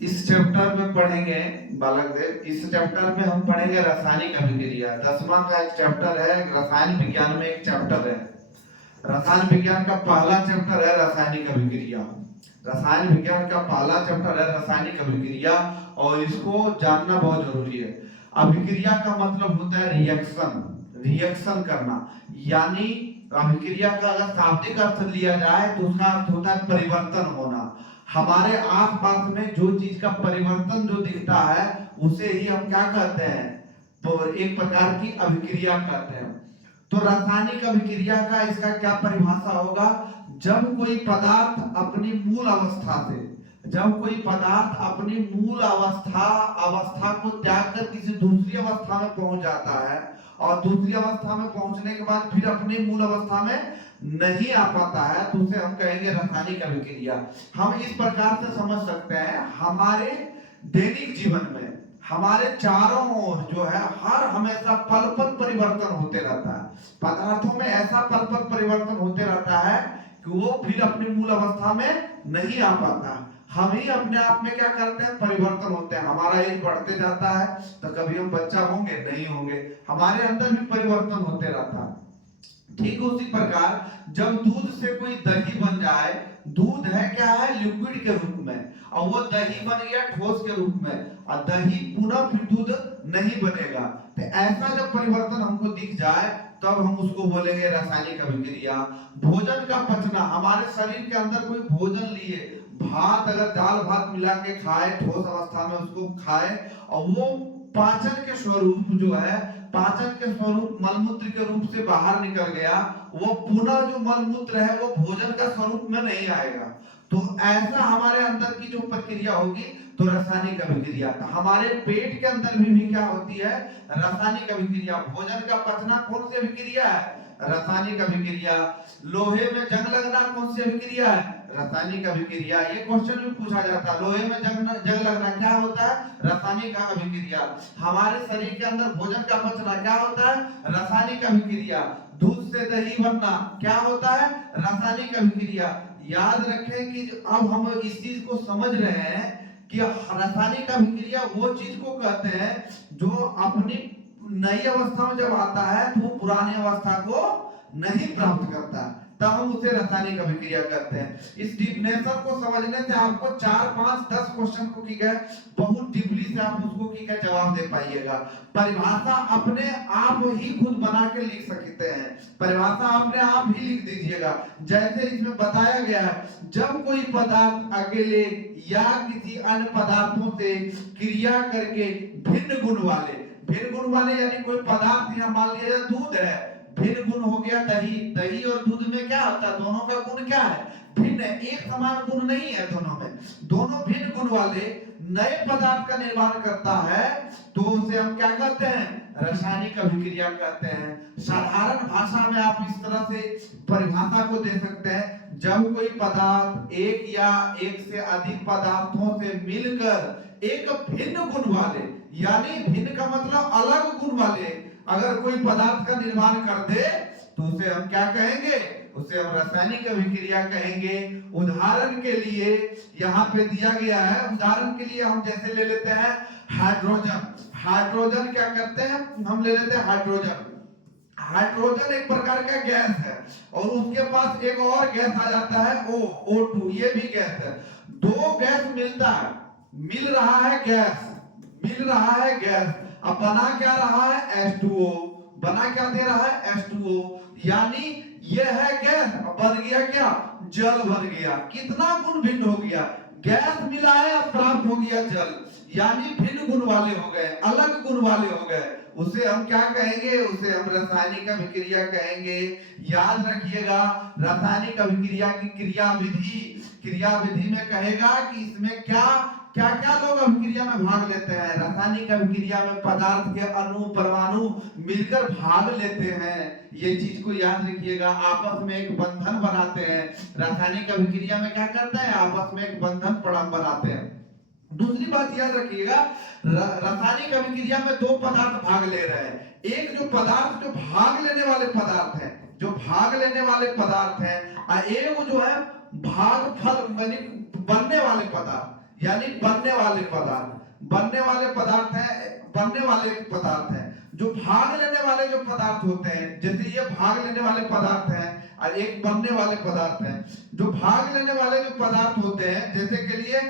इस चैप्टर में पढ़ेंगे बालक देव, इस चैप्टर में हम पढ़ेंगे रासायनिक अभिक्रिया। 10वां का एक चैप्टर है, रसायन विज्ञान में एक चैप्टर है। रसायन विज्ञान का पहला चैप्टर है रासायनिक अभिक्रिया। रसायन विज्ञान का पहला चैप्टर है रासायनिक अभिक्रिया, और इसको जानना बहुत जरूरी है। अभिक्रिया का मतलब होता है रिएक्शन, रिएक्शन करना। यानी अभिक्रिया का अगर शाब्दिक अर्थ लिया जाए तो उसका अर्थ होता है परिवर्तन होना। हमारे आसपास में जो चीज का परिवर्तन जो दिखता है उसे ही हम क्या कहते हैं, तो एक प्रकार की अभिक्रिया कहते हैं। तो रासायनिक अभिक्रिया का इसका क्या परिभाषा होगा, जब कोई पदार्थ अपनी मूल अवस्था से, जब कोई पदार्थ अपनी मूल अवस्था को त्याग कर किसी दूसरी अवस्था में पहुंच जाता है, और दूसरी अवस्था में पहुंचने के बाद फिर अपनी मूल अवस्था में नहीं आ पाता है, तो उसे हम कहेंगे रासायनिक अभिक्रिया। हम इस प्रकार से समझ सकते हैं, हमारे दैनिक जीवन में हमारे चारों ओर जो है हर हमेशा पल पल परिवर्तन होते रहता है। पदार्थों में ऐसा पल पल परिवर्तन होते रहता है कि वो फिर अपनी मूल अवस्था में नहीं आ पाता। हम ही अपने आप में क्या करते हैं, परिवर्तन होते हैं। हमारा एज बढ़ते जाता है, तो कभी हम बच्चा होंगे, नहीं होंगे, हमारे अंदर भी परिवर्तन होते रहता है। ठीक उसी प्रकार जब दूध से कोई दही बन जाए, दूध है क्या है, लिक्विड के रूप में, और वो दही बन गया ठोस के रूप में, और दही पुनः फिर दूध नहीं बनेगा। तो ऐसा जब परिवर्तन हमको दिख जाए तब हम उसको बोलेंगे रासायनिक अभिक्रिया। भोजन का पचना, हमारे शरीर के अंदर कोई भोजन लिए, भात अगर दाल भात मिला के खाए, ठोस अवस्था में उसको खाए, और वो पाचन के स्वरूप जो है, पाचन के स्वरूप मलमूत्र के रूप से बाहर निकल गया, वो पुनः जो मलमूत्र है वो भोजन का स्वरूप में नहीं आएगा। तो ऐसा हमारे अंदर की जो प्रक्रिया होगी तो रासायनिक अभिक्रिया। हमारे पेट के अंदर भी क्या होती है, रासायनिक अभिक्रिया। भोजन का पचना कौन सी अभिक्रिया है, रासायनिक अभिक्रिया। लोहे में जंग लगना कौन सी अभिक्रिया है, रासायनिक अभिक्रिया। ये क्वेश्चन भी पूछा जाता है, लोहे में जंग लगना क्या होता है, रासायनिक अभिक्रिया। हमारे शरीर के अंदर भोजन का पचना क्या होता है, रासायनिक अभिक्रिया। दूध से दही बनना क्या होता है, रासायनिक अभिक्रिया। याद रखें कि अब हम इस चीज को समझ रहे हैं कि रासायनिक अभिक्रिया वो चीज को कहते हैं जो अपनी नई अवस्था में जब आता है तो वो पुरानी अवस्था को नहीं प्राप्त करता, तब हम उसे रासायनिक अभिक्रिया कहते हैं। इस डिफिनेशन को समझने से आपको 4, 5, 10 क्वेश्चन को की गए बहुत डीपली से आप उसको की गए जवाब दे पाइएगा। परिभाषा अपने आप ही खुद बना के लिख सकते हैं, परिभाषा अपने आप ही लिख दीजिएगा। जैसे इसमें बताया गया है, जब कोई पदार्थ अकेले या किसी अन्य पदार्थों से क्रिया करके भिन्न गुण वाले, भिन्न गुण वाले यानी कोई पदार्थ यहाँ मान लिया दूध है, भिन्न गुण हो गया दही। दही और दूध में क्या होता है, दोनों का गुण क्या है, भिन्न है, एक समान गुण नहीं है दोनों में। दोनों भिन्न गुण वाले नए पदार्थ का निर्माण करता है तो उसे हम क्या कहते हैं, रासायनिक अभिक्रिया कहते हैं। साधारण भाषा में आप इस तरह से परिभाषा को दे सकते हैं, जब कोई पदार्थ एक या एक से अधिक पदार्थों से मिलकर एक भिन्न गुण वाले, यानी भिन्न का मतलब अलग गुण वाले अगर कोई पदार्थ का निर्माण कर दे तो उसे हम क्या कहेंगे, उसे हम रासायनिक अभिक्रिया कहेंगे। उदाहरण के लिए यहाँ पे दिया गया है, उदाहरण के लिए हम जैसे ले लेते हैं हाइड्रोजन। हाइड्रोजन क्या करते हैं, हम ले लेते हैं हाइड्रोजन। हाइड्रोजन एक प्रकार का गैस है, और उसके पास एक और गैस आ जाता है O2, ये भी गैस है। दो गैस मिलता है, मिल रहा है गैस, मिल रहा है गैस, अब बना क्या रहा है H2O, बना क्या दे रहा है H2O, यानी यह है गैस, बन गया क्या, जल बन गया। कितना गुण भिन्न हो गया, गैस मिला है प्राप्त हो गया जल, यानी भिन्न गुण वाले हो गए, अलग गुण वाले हो गए। उसे हम क्या कहेंगे, उसे हम रासायनिक अभिक्रिया कहेंगे। याद रखिएगा, रासायनिक अभिक्रिया की क्रियाविधि, क्रियाविधि में कहेगा कि इसमें क्या क्या क्या लोग अभिक्रिया में भाग लेते हैं। रासायनिक अभिक्रिया में पदार्थ के अणु परमाणु मिलकर भाग लेते हैं, ये चीज को याद रखिएगा। आपस में एक बंधन बनाते हैं, रासायनिक अभिक्रिया में क्या करते हैं, आपस में एक बंधन बनाते हैं। दूसरी बात याद रखिएगा, रासायनिक अभिक्रिया में दो पदार्थ भाग ले रहे हैं। एक जो पदार्थ जो भाग लेने वाले पदार्थ हैं, जो भाग लेने वाले पदार्थ हैं, और एक जो है भाग फल बनने वाले पदार्थ। यानी बनने वाले पदार्थ। बनने वाले पदार्थ हैं जो भाग लेने वाले जो पदार्थ होते हैं, जैसे ये भाग लेने वाले पदार्थ हैं और एक बनने वाले पदार्थ हैं। जो भाग लेने वाले जो पदार्थ होते हैं, जैसे के लिए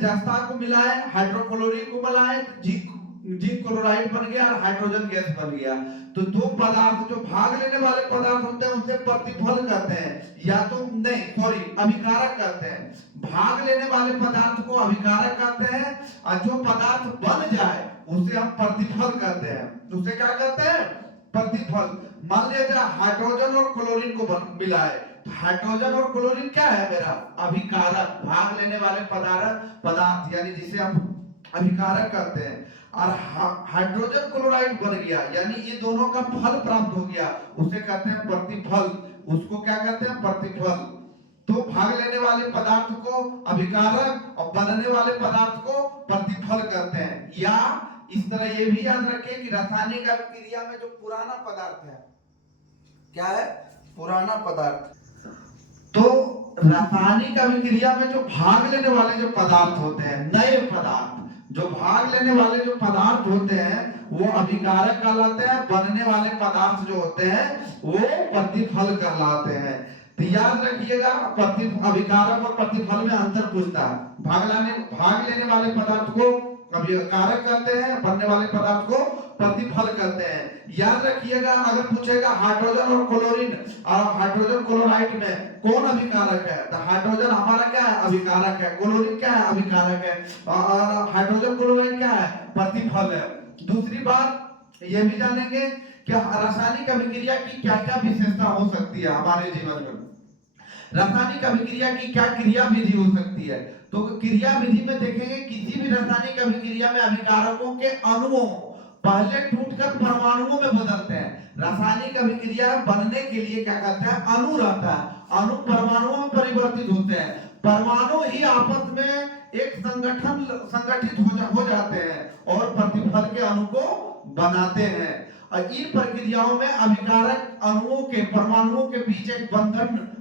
जस्ता को मिलाए, हाइड्रोक्लोरिन को मिलाए, जिंक क्लोराइड बन गया और हाइड्रोजन गैस बन गया। तो दो पदार्थ जो भाग लेने वाले पदार्थ होते हैं उनसे प्रतिफल कहते हैं, या तो नहीं सॉरी अभिकारक कहते हैं। भाग लेने वाले पदार्थ को अभिकारक कहते हैं और जो पदार्थ बन जाए उसे हम प्रतिफल कहते हैं। तो उसे क्या कहते हैं? प्रतिफल। मान लिया हाइड्रोजन और क्लोरीन को मिलाए, तो हाइड्रोजन और क्लोरीन क्या है? मेरा अभिकारक, भाग लेने वाले पदार्थ यानी जिसे हम अभिकारक कहते हैं। और हाइड्रोजन क्लोराइड बन गया यानी ये दोनों का फल प्राप्त हो गया, उसे कहते हैं प्रतिफल। उसको क्या कहते हैं? प्रतिफल। तो भाग लेने वाले पदार्थ को अभिकारक और बनने वाले पदार्थ को प्रतिफल कहते हैं। या इस तरह ये भी याद रखें कि रासायनिक अभिक्रिया में जो पुराना पदार्थ है, क्या है? पुराना पदार्थ। तो रासायनिक अभिक्रिया में जो भाग लेने वाले जो पदार्थ होते हैं, नए पदार्थ जो भाग लेने वाले जो पदार्थ होते हैं वो अभिकारक कहलाते हैं। बनने वाले पदार्थ जो होते हैं वो प्रतिफल कहलाते हैं। तो याद रखिएगा, अभिकारक और प्रतिफल में अंतर पूछता है। भाग लेने वाले पदार्थ को अभिकारक कहते हैं, बनने वाले पदार्थ को प्रतिफल कहते हैं। याद रखिएगा, अगर पूछेगा हाइड्रोजन और क्लोरीन और हाइड्रोजन क्लोराइड में कौन अभिकारक है, तो हाइड्रोजन हमारा क्या है? अभिकारक है। क्लोरीन क्या है? अभिकारक है। और हाइड्रोजन क्लोराइड क्या है? प्रतिफल है। दूसरी बात ये भी जानेंगे कि रासायनिक अभिक्रिया की क्या क्या विशेषता हो सकती है हमारे जीवन में। रासायनिक अभिक्रिया की क्या क्रिया विधि हो सकती है? तो क्रिया विधि में देखेंगे किसी भी रासायनिक अभिक्रिया में अभिकारकों के अणुओं पहले टूटकर परमाणुओं में बदलते हैं। रासायनिक अभिक्रिया बनने के लिए क्या कहते हैं? अणु रहता है। अणु परमाणुओं में परिवर्तित होते हैं। परमाणु ही आपस में एक संगठित हो जाते हैं और प्रतिफल के अणु को बनाते हैं। और इन प्रक्रियाओं में अभिकारक अणुओं के परमाणुओं के बीच एक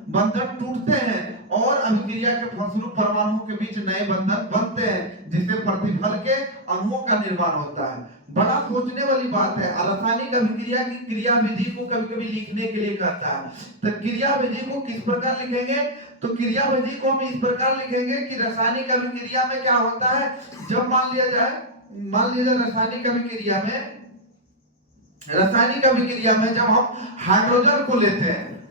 बंधन टूटते हैं और अभिक्रिया के फलस्वरूप परमाणुओं के बीच नए बंधन बनते हैं, जिससे प्रतिफल के अणुओं का निर्माण होता है। बड़ा सोचने वाली बात है। रासायनिक अभिक्रिया की क्रिया विधि को कभी-कभी लिखने के लिए कहता है। तो क्रिया विधि को किस प्रकार लिखेंगे? तो क्रिया विधि को हम इस प्रकार लिखेंगे कि रासायनिक अभिक्रिया में क्या होता है, जब मान लिया जाए रासायनिक अभिक्रिया में जब हम हाइड्रोजन को लेते हैं,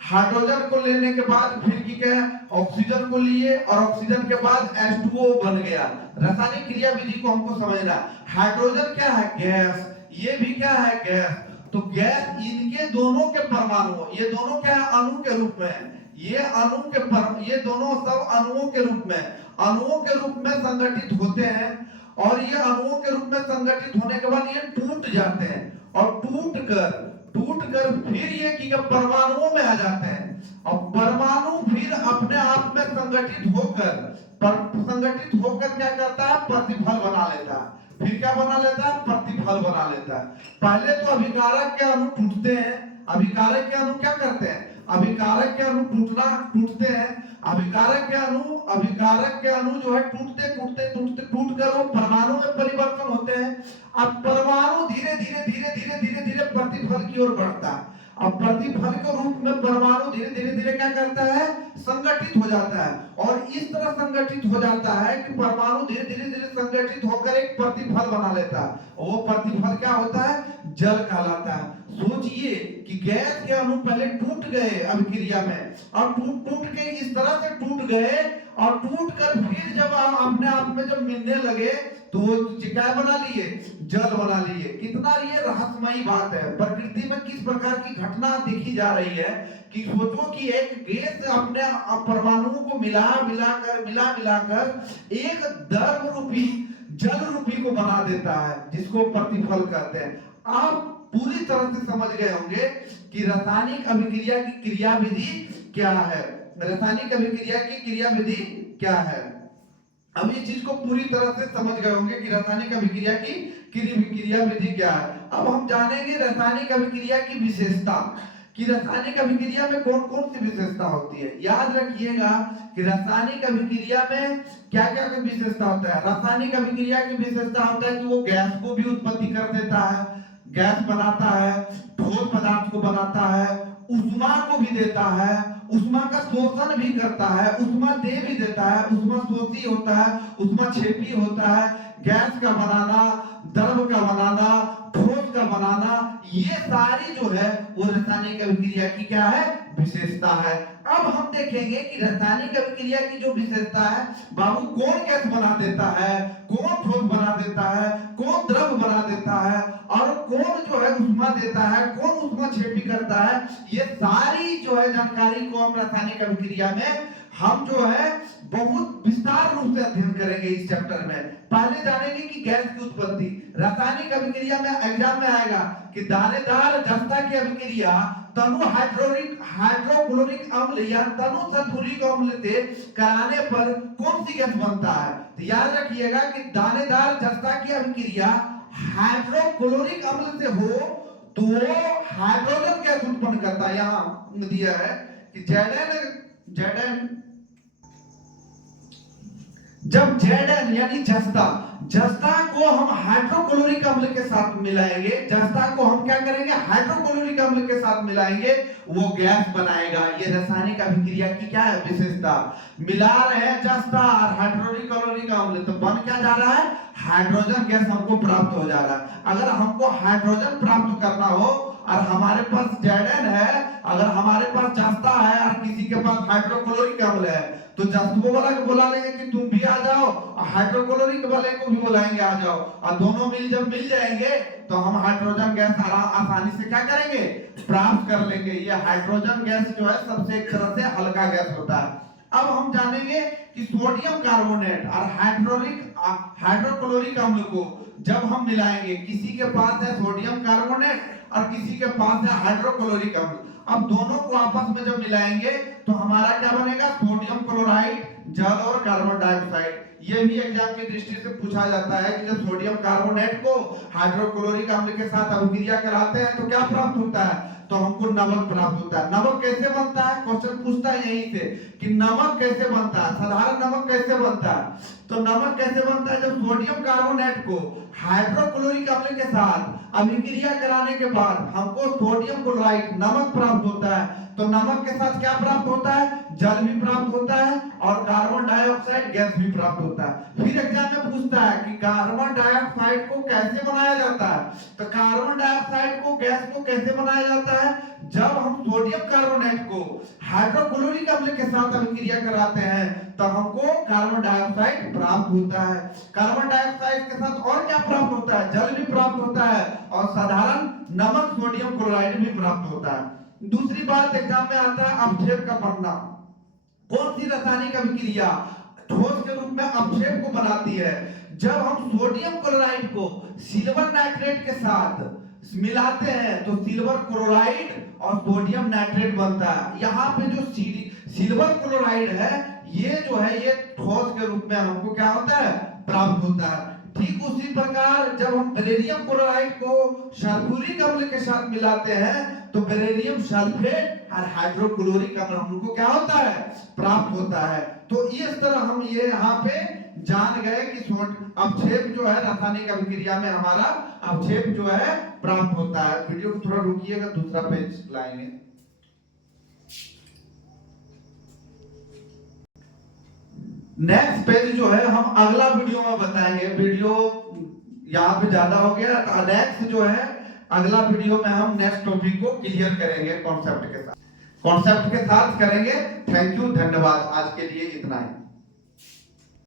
हाइड्रोजन को लेने के बाद फिर की क्या है? ऑक्सीजन को लिए और ऑक्सीजन के बाद H2O बन गया। रासायनिक क्रिया विधि को हमको समझना है। हाइड्रोजन क्या है? गैस। ये भी क्या है? गैस। तो गैस, इनके दोनों के परमाणु, ये दोनों क्या है? अणु के रूप में। ये दोनों सब अणुओं के रूप में संगठित होते हैं और ये अणुओं के रूप में संगठित होने के बाद ये टूट जाते हैं और टूट कर फिर ये की परमाणुओं में आ जाते हैं और परमाणु फिर अपने आप में संगठित होकर क्या करता है? प्रतिफल बना लेता है। फिर क्या बना लेता है? प्रतिफल बना लेता है। पहले तो अभिकारक के अणु टूटते हैं। अभिकारक के अणु क्या करते हैं? अभिकारक के अणु टूटते हैं। अभिकारक के अणु जो है टूट कर वो परमाणु में परिवर्तन होते हैं। अब परमाणु धीरे धीरे प्रतिफल की ओर बढ़ता है। अब प्रतिफल के रूप में परमाणु धीरे धीरे क्या करता है? संगठित हो जाता है और इस तरह संगठित हो जाता है कि परमाणु धीरे धीरे संगठित होकर एक प्रतिफल बना लेता है। वो प्रतिफल क्या होता है? जल कहलाता है। सोचिए कि गैस के अणु पहले टूट गए अभिक्रिया में और टूट के इस तरह से टूट गए और टूट कर फिर जब अपने आप में जब मिलने लगे तो वो क्या बना लिए? जल बना लिए। कितना ये रहस्यमयी बात है। प्रकृति में किस प्रकार की घटना देखी जा रही है कि सोचो कि एक गैस अपने परमाणुओं को मिलाकर एक द्रव रूपी जल रूपी को बना देता है, जिसको प्रतिफल कहते हैं। आप पूरी तरह से समझ गए होंगे कि रासायनिक अभिक्रिया की क्रिया विधि क्या है। रासायनिक अभिक्रिया की क्रिया विधि क्या है? अब इस चीज को पूरी तरह से समझ गए होंगे कि रासायनिक अभिक्रिया की क्रिया विधि क्या है। अब हम जानेंगे रासायनिक अभिक्रिया की विशेषता कि रासायनिक अभिक्रिया में कौन कौन सी विशेषता होती है। याद रखिएगा कि रासायनिक अभिक्रिया में क्या क्या विशेषता होता है। रासायनिक अभिक्रिया की विशेषता होता है कि वो गैस को भी उत्पत्ति कर देता है, गैस बनाता है, ठोस पदार्थ को बनाता है, उष्मा को भी देता है, उष्मा का शोषण भी करता है, उष्मा दे भी देता है, उष्मा शोषी होता है, उष्मा क्षेपी होता है, गैस का बनाना, द्रव का बनाना, ठोस का बनाना, ये सारी जो है वो रासायनिक अभिक्रिया की क्या है, विशेषता है। अब हम देखेंगे कि रासायनिक अभिक्रिया की जो विशेषता है, बाबू कौन गैस बना देता है, कौन ठोस बना देता है, कौन द्रव बना देता है, और कौन जो है उष्मा देता है, कौन उष्मा क्षेपी करता है, ये सारी जो है जानकारी को हम रासायनिक अभिक्रिया में हम जो है बहुत विस्तार रूप से अध्ययन करेंगे इस चैप्टर में। पहले जानेंगे कि गैस की उत्पत्ति। रासायनिक अभिक्रिया में एग्जाम में आएगा कि दानेदार जस्ता की अभिक्रिया तनु हाइड्रोक्लोरिक अम्ल या तनु सल्फ्यूरिक अम्ल से कराने पर कौन सी गैस बनता है। तो याद रखिएगा कि दानेदार जस्ता की अभिक्रिया हाइड्रोक्लोरिक अम्ल से हो तो वो हाइड्रोजन गैस उत्पन्न करता है। यहाँ दिया है कि Zn जब Zn यानी जस्ता को हम हाइड्रोक्लोरिक अम्ल के साथ मिलाएंगे, जस्ता को हम क्या करेंगे, हाइड्रोक्लोरिक अम्ल के साथ मिलाएंगे, वो गैस बनाएगा। ये रासायनिक अभिक्रिया की क्या है, विशेषता। मिला रहे हैं जस्ता और हाइड्रोक्लोरिक अम्ल, तो बन क्या जा रहा है, हाइड्रोजन गैस हमको प्राप्त हो जा रहा है। अगर हमको हाइड्रोजन प्राप्त करना हो और हमारे पास Zn है, अगर हमारे पास जस्ता है और किसी के पास हाइड्रोक्लोरिक अम्ल है, तो जस्तो वाला को बुला लेंगे कि तुम भी आ जाओ, और हाइड्रोक्लोरिक वाले को भी बुलाएंगे आ जाओ, और दोनों जब मिल जाएंगे तो हम हाइड्रोजन गैस आसानी से क्या करेंगे, प्राप्त कर लेंगे। ये हाइड्रोजन गैस जो है सबसे एक तरह से हल्का गैस होता है। अब हम जानेंगे कि सोडियम कार्बोनेट और हाइड्रोक्लोरिक अम्ल को जब हम मिलाएंगे, किसी के पास है सोडियम कार्बोनेट और किसी के पास है हाइड्रोक्लोरिक अम्ल, अब दोनों को आपस में जब मिलाएंगे तो हमारा क्या बनेगा, सोडियम क्लोराइड, जल और कार्बन डाइऑक्साइड। ये भी एग्जाम की दृष्टि से पूछा जाता है कि जब सोडियम कार्बोनेट को हाइड्रोक्लोरिक अम्ल के साथ अभिक्रिया कराते हैं तो क्या प्राप्त होता है, तो हमको नमक प्राप्त होता है। नमक कैसे बनता है, क्वेश्चन पूछता है यहीं से कि नमक कैसे बनता है, साधारण नमक कैसे बनता है। तो नमक कैसे बनता है, जब सोडियम कार्बोनेट को हाइड्रोक्लोरिक अम्ल के साथ अभिक्रिया कराने के बाद हमको सोडियम क्लोराइड नमक प्राप्त होता है। तो नमक के साथ क्या प्राप्त होता है, जल भी प्राप्त होता है और कार्बन डाइऑक्साइड गैस भी प्राप्त होता है। फिर एग्जाम में पूछता है कि कार्बन डाइऑक्साइड को कैसे बनाया जाता है, तो कार्बन डाइऑक्साइड को गैस को कैसे बनाया जाता है, जब हम सोडियम कार्बोनेट को हाइड्रोक्लोरिक अम्ल के साथ अभिक्रिया कराते हैं तो हमको कार्बन डाइऑक्साइड प्राप्त होता है। कार्बन डाइऑक्साइड के साथ और क्या प्राप्त होता है, जल भी प्राप्त होता है और साधारण नमक सोडियम क्लोराइड भी प्राप्त होता है। दूसरी बात एग्जाम में आता है अपक्षेप का पढ़ना। कौन सी रासायनिक अभिक्रिया ठोस के रूप में अपक्षेप को बनाती है, जब हम सोडियम क्लोराइड को सिल्वर नाइट्रेट के साथ मिलाते हैं तो सिल्वर क्लोराइड और सोडियम नाइट्रेट बनता है। यहाँ पे जो सिल्वर क्लोराइड है ये जो है ये ठोस के रूप में हमको क्या होता है, प्राप्त होता है। ठीक उसी प्रकार जब हम बेरिलियम क्लोराइड को सल्फ्यूरिक अम्ल के साथ मिलाते हैं तो बेरिलियम सल्फेट और हाइड्रोक्लोरिक अम्ल हमको क्या होता है, प्राप्त होता है। तो इस तरह हम ये यहाँ पे जान गए कि अपक्षेप जो है रासायनिक अभिक्रिया में हमारा अपक्षेप जो है प्राप्त होता है। वीडियो को थोड़ा रुकिएगा, दूसरा पेज लाएंगे। नेक्स्ट पेज जो है हम अगला वीडियो में बताएंगे। वीडियो यहाँ पे ज्यादा हो गया तो नेक्स्ट जो है अगला वीडियो में हम नेक्स्ट टॉपिक को क्लियर करेंगे कॉन्सेप्ट के साथ करेंगे। थैंक यू, धन्यवाद। आज के लिए इतना ही।